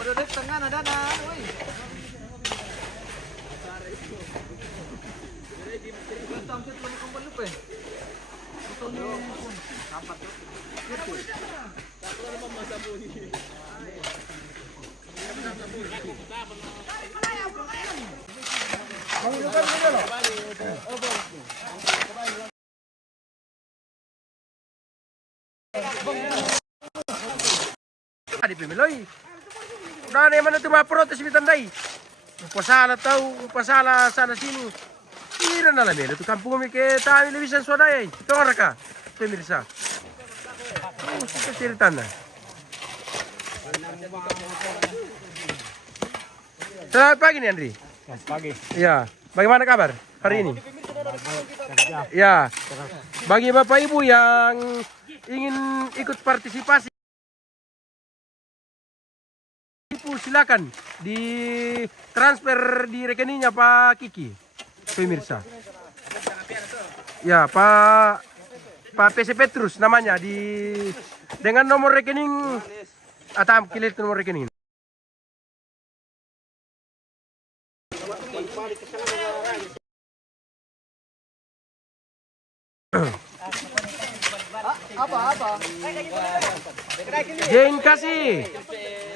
Udah tengah ada na, woi. Tamsit lang kung balup eh. Ito ni dapat to. Satu naman masabuni. Mangilukan mo dalo. Di Pemiloy. Udah naman ito maprotes bitanday. Pasala tau, pasala sana sini. Ira na lamelo tu kampung mi ke tani lebisan swadai. Ito raka. Pemirsa. Oh, kita ceritaan na. Selamat pagi nih Andri. Selamat pagi. Ya, bagaimana kabar hari ini? Ya. Bagi Bapak Ibu yang ingin ikut partisipasi, silakan di transfer di rekeningnya Pak Kiki, pemirsa. Ya, Pak PC Petrus namanya dengan nomor rekening atau kilit nomor rekening. Apa? Jeng kasih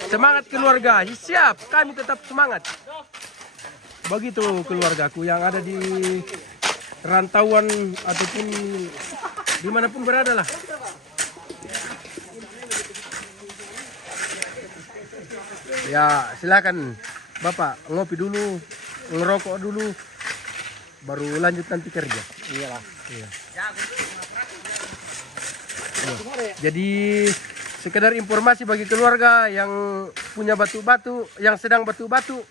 semangat keluarga, siap, kami tetap semangat. Begitu keluargaku yang ada di rantauan ataupun dimanapun berada lah. Ya silakan Bapak ngopi dulu, ngerokok dulu, baru lanjut nanti kerja. Iyalah. Iya. Jadi sekedar informasi bagi keluarga yang punya batu-batu, yang sedang batu-batu,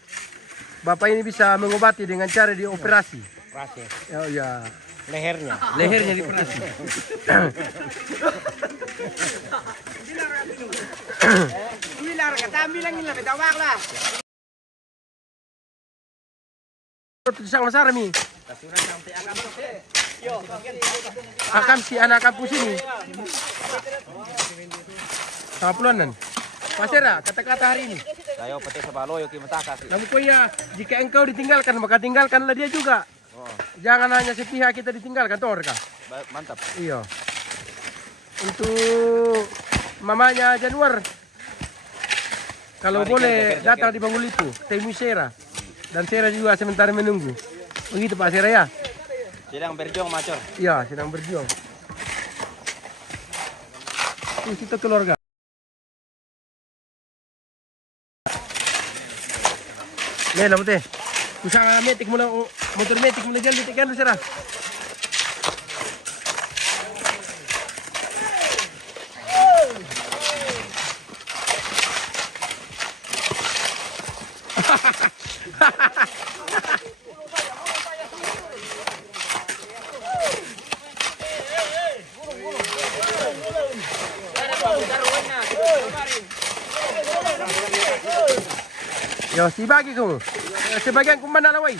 Bapak ini bisa mengobati dengan cara dioperasi. Oh ya, lehernya dioperasi. Sang Masarami. Akam si anak kampus ini. Sama puluhan. Pasera, kata-kata hari ini. Tayo pati sa baloy yung mataka. Namun kuya, jika engkau ditinggalkan, maka tinggalkanlah dia juga. Oh. Jangan hanya sepihak kita ditinggalkan, toh Reka. Mantap. Iya. Untuk mamanya Januar, kalau boleh datang di Bangul itu, temui Sera. Dan Sera juga sementara menunggu. Begitu Pak Sera ya? Sedang berjuang macor. Iya, sedang berjuang. Kita keluarga. Nih lah putih. Usaha metik mula motor metik mula jalan metik kan Sera. Yo, si bagi kamu. Sebagian kumana laway.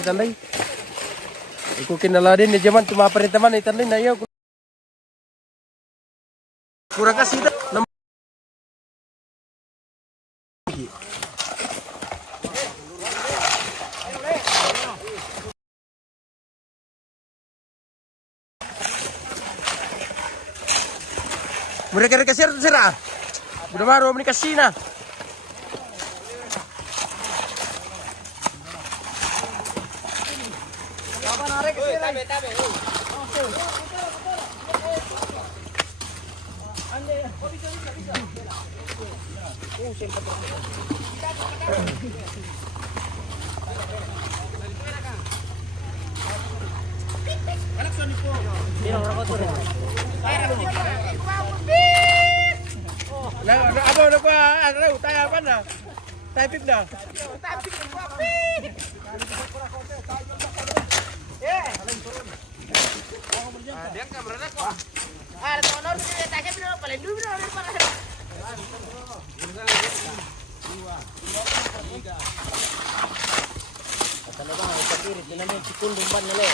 Itanday. Iku kinala din ni jaman tumaparin taman itanday na iyo. Kurang kasih Mereka share tu sira. Udah baru menikah Sina. Apa udah gua ada tanya apa dah? Typing dah. Dia kameranya kok. Ada honor dia tanya dulu paling dulu para. Kata bang, saya kiri dinamnya cikul dumban nele.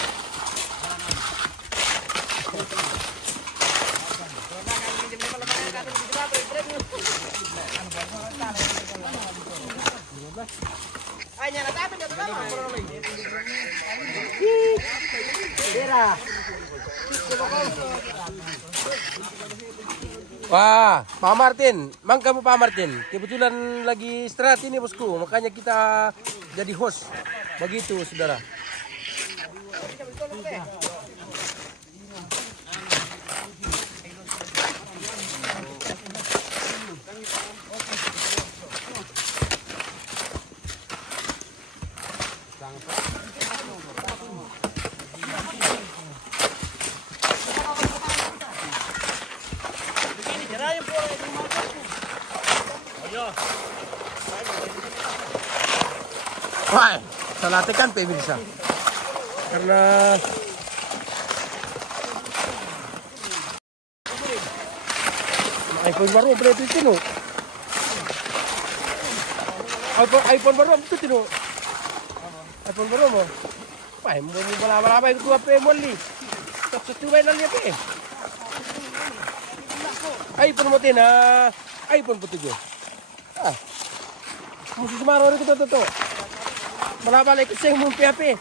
Wah, Pak Martin, mang kamu Pak Martin. Kebetulan lagi istirahat ini bosku, makanya kita jadi host. Begitu, saudara. Wah, salah tekan pemirsa. Karena iPhone baru beli itu tino. iPhone baru itu tino. iPhone baru mo. Wah, mo bala-bala itu apa moli. Satu bayi lalu apa? iPhone mo tina. iPhone putih go. Ah. Musuh semaro itu to. Bala-bala ikut saya mumpi apa?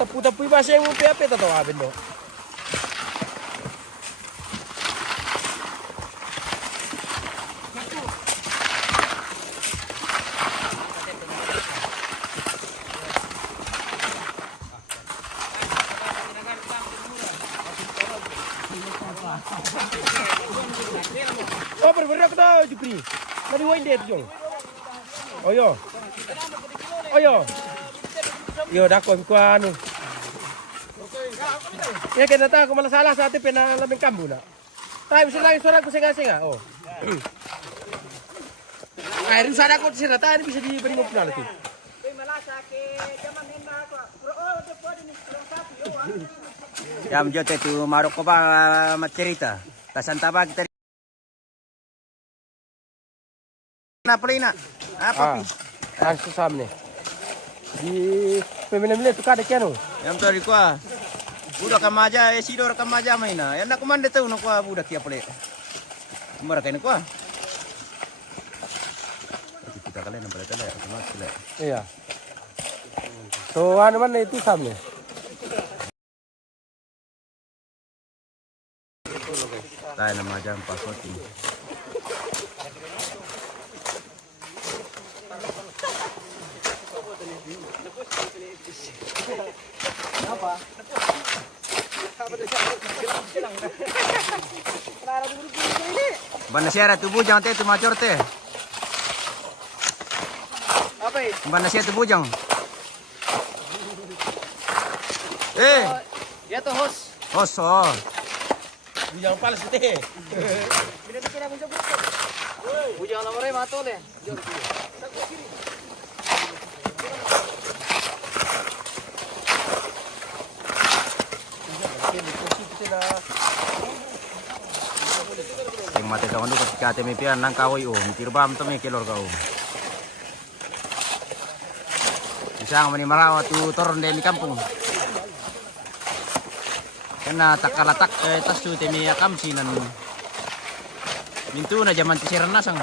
Tapu-tapu ba saya mumpi apa tahu abin do. Oh, berberak dah Jupri. Mari wain dia tu jong. Oh yo. Yo dah ko anu. Ya kena tahu malah salah satu pena labing kambu nak. Tahu bisa lagi suara aku senga-senga. Oh. Air usah ada kau sira tahu bisa diberi ngobrol tu. Jam jote tu marok ko ba cerita. Tasan taba kita apa ini nak? Apa pi? Langsung samne. Di pemilih-milih tu kada kiano. Yang tadi kuah. Budak kamaja, sidor kamaja maina. Yang nak kumande tu nak kuah budak kia pole. Umar kain kuah. Kita kalian nampak kalian otomatis lah. Iya. So anu mana itu samne. Tayo nama jam password ini. Apa? Bana siara tu bujang teh tu macor teh. Apa ini? Bana siara tu bujang. Ya tu host. Host oh. Bujang palas teh. Bila kita bisa buka. Bujang lamore mato le. Yang mati kawan tu ketika temipian nang kawai mikir bam tu mikir lor kau. Isang mani marawat tu turun dari kampung. Kena tak kalatak tas tu temi akam sinan. Mintu na zaman tisiran nasang.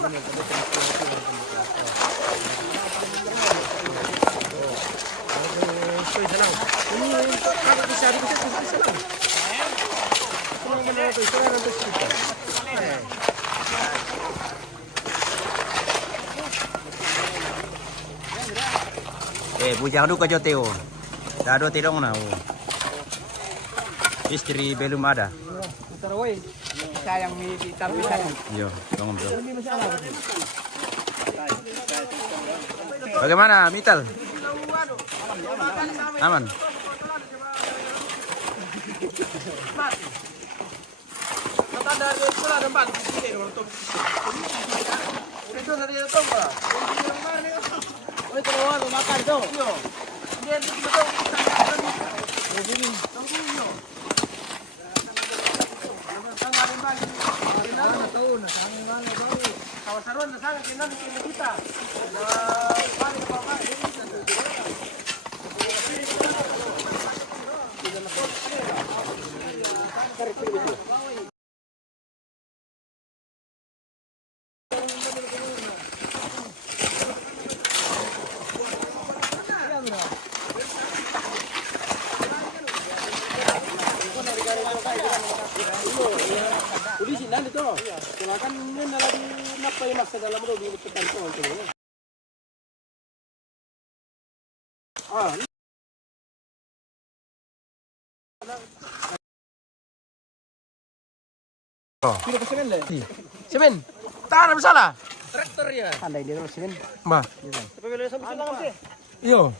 Isa lang. Ini agak bisa dikasih isa lang. Kung mana ito, isa lang ito kita. Bujang dulu ke Joteo. Dah 2 tidong na. Istri belum ada. Putar woi. Sayang mi tapi sayang. Yo, tunggu bro. Bagaimana, Mital? Aman. Tanda dia pula nampak di sini untuk. Itu dari itu apa? Oh, itu lawan makan tu. Yo. Dia di betul. Kawasan na sana kinan kita. Polisi nanti tuh. Silakan ini lagi napa yang maksa dalam roda di depan tuh. Ah. Oh. Kilo ke semen deh. Semen. Tak ada masalah. Traktor ya. Andai dia terus semen. Mbak. Tapi boleh sampai silang sih. Iyo.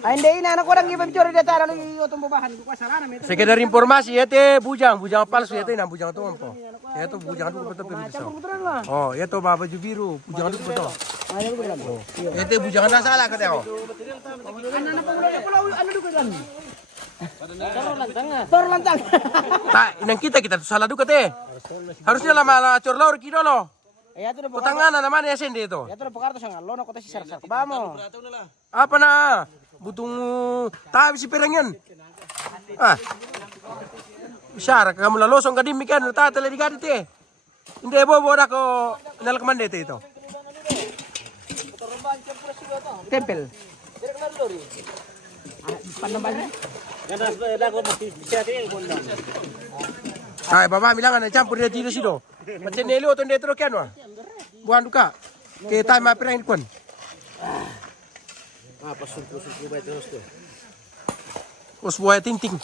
Andai ini anak orang yang mencuri dia taruh di otom bahan ku kasarana itu. Sekedar informasi ya teh bujang palsu ya teh nah bujang tuh ampo. Ya tuh bujang tuh betul betul. Oh, ya tuh baju biru, bujang tuh betul. Ya teh bujang ada salah kata oh. Anak pemuda pulau anu duka kan. Tor lantang. Tak, inang kita tuh salah duka teh. Harusnya lama acor laur kido lo. Ya tuh Petanganan namanya sende itu. ya tuh pokar tuh sangat lo kota sisar sar kebamo. Apa na? Butung tabi si perengyan. Ah. Bisyara kamu lalosong kadim mikan ta tele digadi teh. Inde bobo dak ko nal kamande teh itu. Tempel. Panambalnya. Ay baba bilangan campur dia tido sido. Macam nelo ton detro kian wa. Buan duka. Ke time ma perang kon. Apa suku bae terus tuh. Us buaya tinting.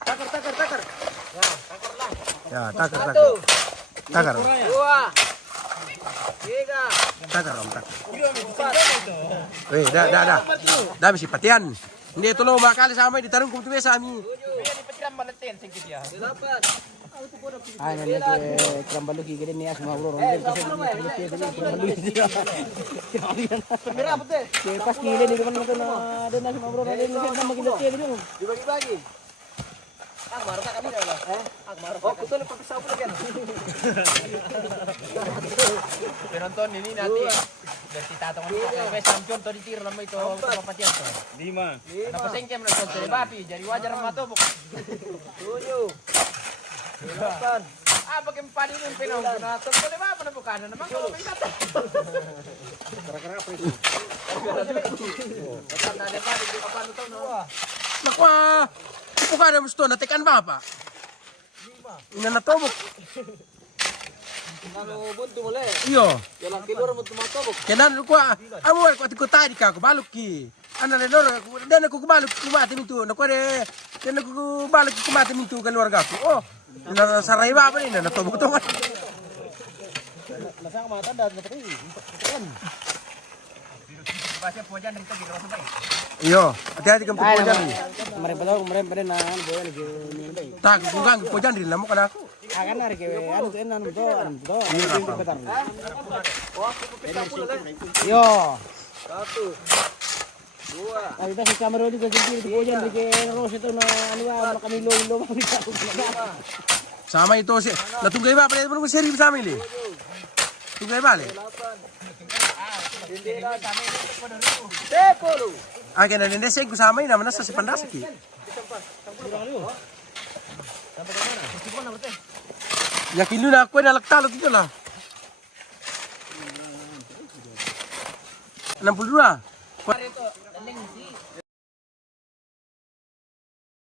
Takar. Ya, takar. Takar. Dua. Tiga. Takar om tak. Dah. Dah mesti patian. Hindi itu lo makali sama di tarung kumtu besa mi. Ah, ini keramba lagi gede nih semua bro. Pas gile di depan itu ada semua bro. Ada sama gile gitu. Dibagi-bagi. Akbar tak kami dah. Akbar. Oh, betul pepisah pula kan. Penonton ini nanti dari tatong sampai sampion to ditir nama itu papatian to. 5. Apa sengkem na to babi jadi wajar mato buk. 7. 8. Pakai padi ini penong na to ko ba pa na bukan naman ko bisa. Kara-kara apa itu? Kata ada padi di apa to no. Nakwa. Bukan ada mesti natekan ba pa? 5. Ina natobok. Kalau buntu mulai. Iyo. Jalan keluar buntu matobok. Kenan ko amor ko tiko tadi ka ko baluk ki. Ana le lor dan ko baluk ko mati mintu na ko de dan ko baluk ko mati mintu keluarga ko. Oh. Na saray ba pa ni na natobok to. Nasa mata dan materi. Bahasa pojan dito di Rosa Bay. Iyo, hati-hati kamu pojan. Kemarin na boy lagi ni. Tak kugang pojan din lamo kana ako. Akan hari ke anu tu anu tu. Yo. 1 2. Ay dah si kamera di kasi di pojan di ke Rosa itu na anu kami lo Sama itu sih. Lah tunggay ba pala mo seri sa amin eh. Tunggay ba le? 10. Akin na nindesig ko sa amin naman nasa si Pandasaki. Sampai ke mana? Sipon na berarti. Yakin lu na aku na lagtalot ito lah. 62. Parito, daling si.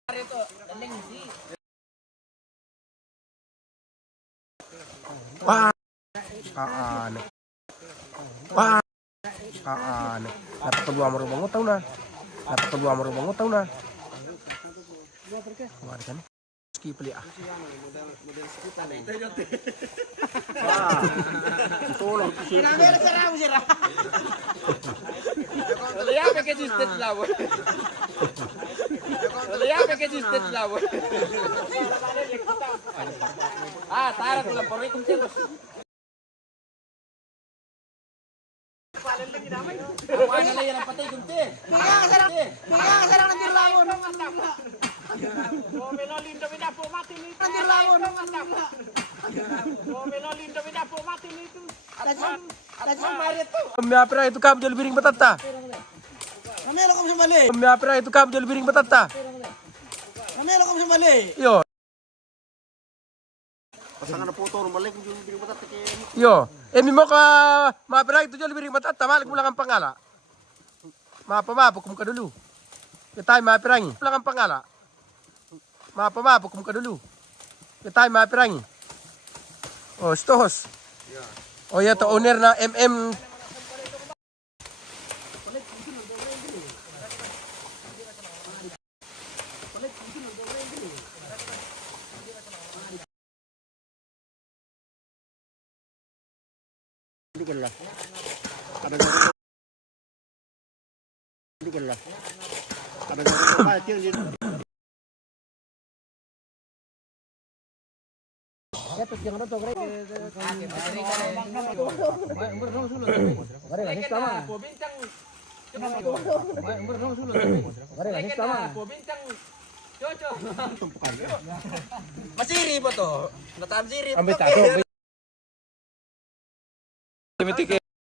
Parito, daling si. Wah. Ano. Wah. Ano. Napakadua mo rubang utaw na. Napakadua mo rubang utaw na. Wala ka na. Ski pali ah. Wah. Tulong ko siya. Olha a que distante lá, boy. Olha a que distante lá, boy. Ah, tara tu lah porri kum cebos. Apa na lang yan ang patay kum ce? Kaya sarang nandirlaon. Lindo binapo mati nito. Nandirlaon. Lindo binapo mati nito. May apira itu kam jual biring batata. Namelo kom sa mali. May apira itu kam jual biring batata. Namelo kom sa mali. Yo. Pasangan na foto ng balik yung binig matat kay. Yo. Mo ka maapira itu jual biring batata. Malik mo lang ang pangala. Mapamapok mo ka dulu. Yatay maapirang. Lang ang pangala. Mapamapok mo ka dulu. Yatay maapirang. Oh, stos. Oh, ya to owner na MM. Masiri po to. Natam siri. Ambay tato.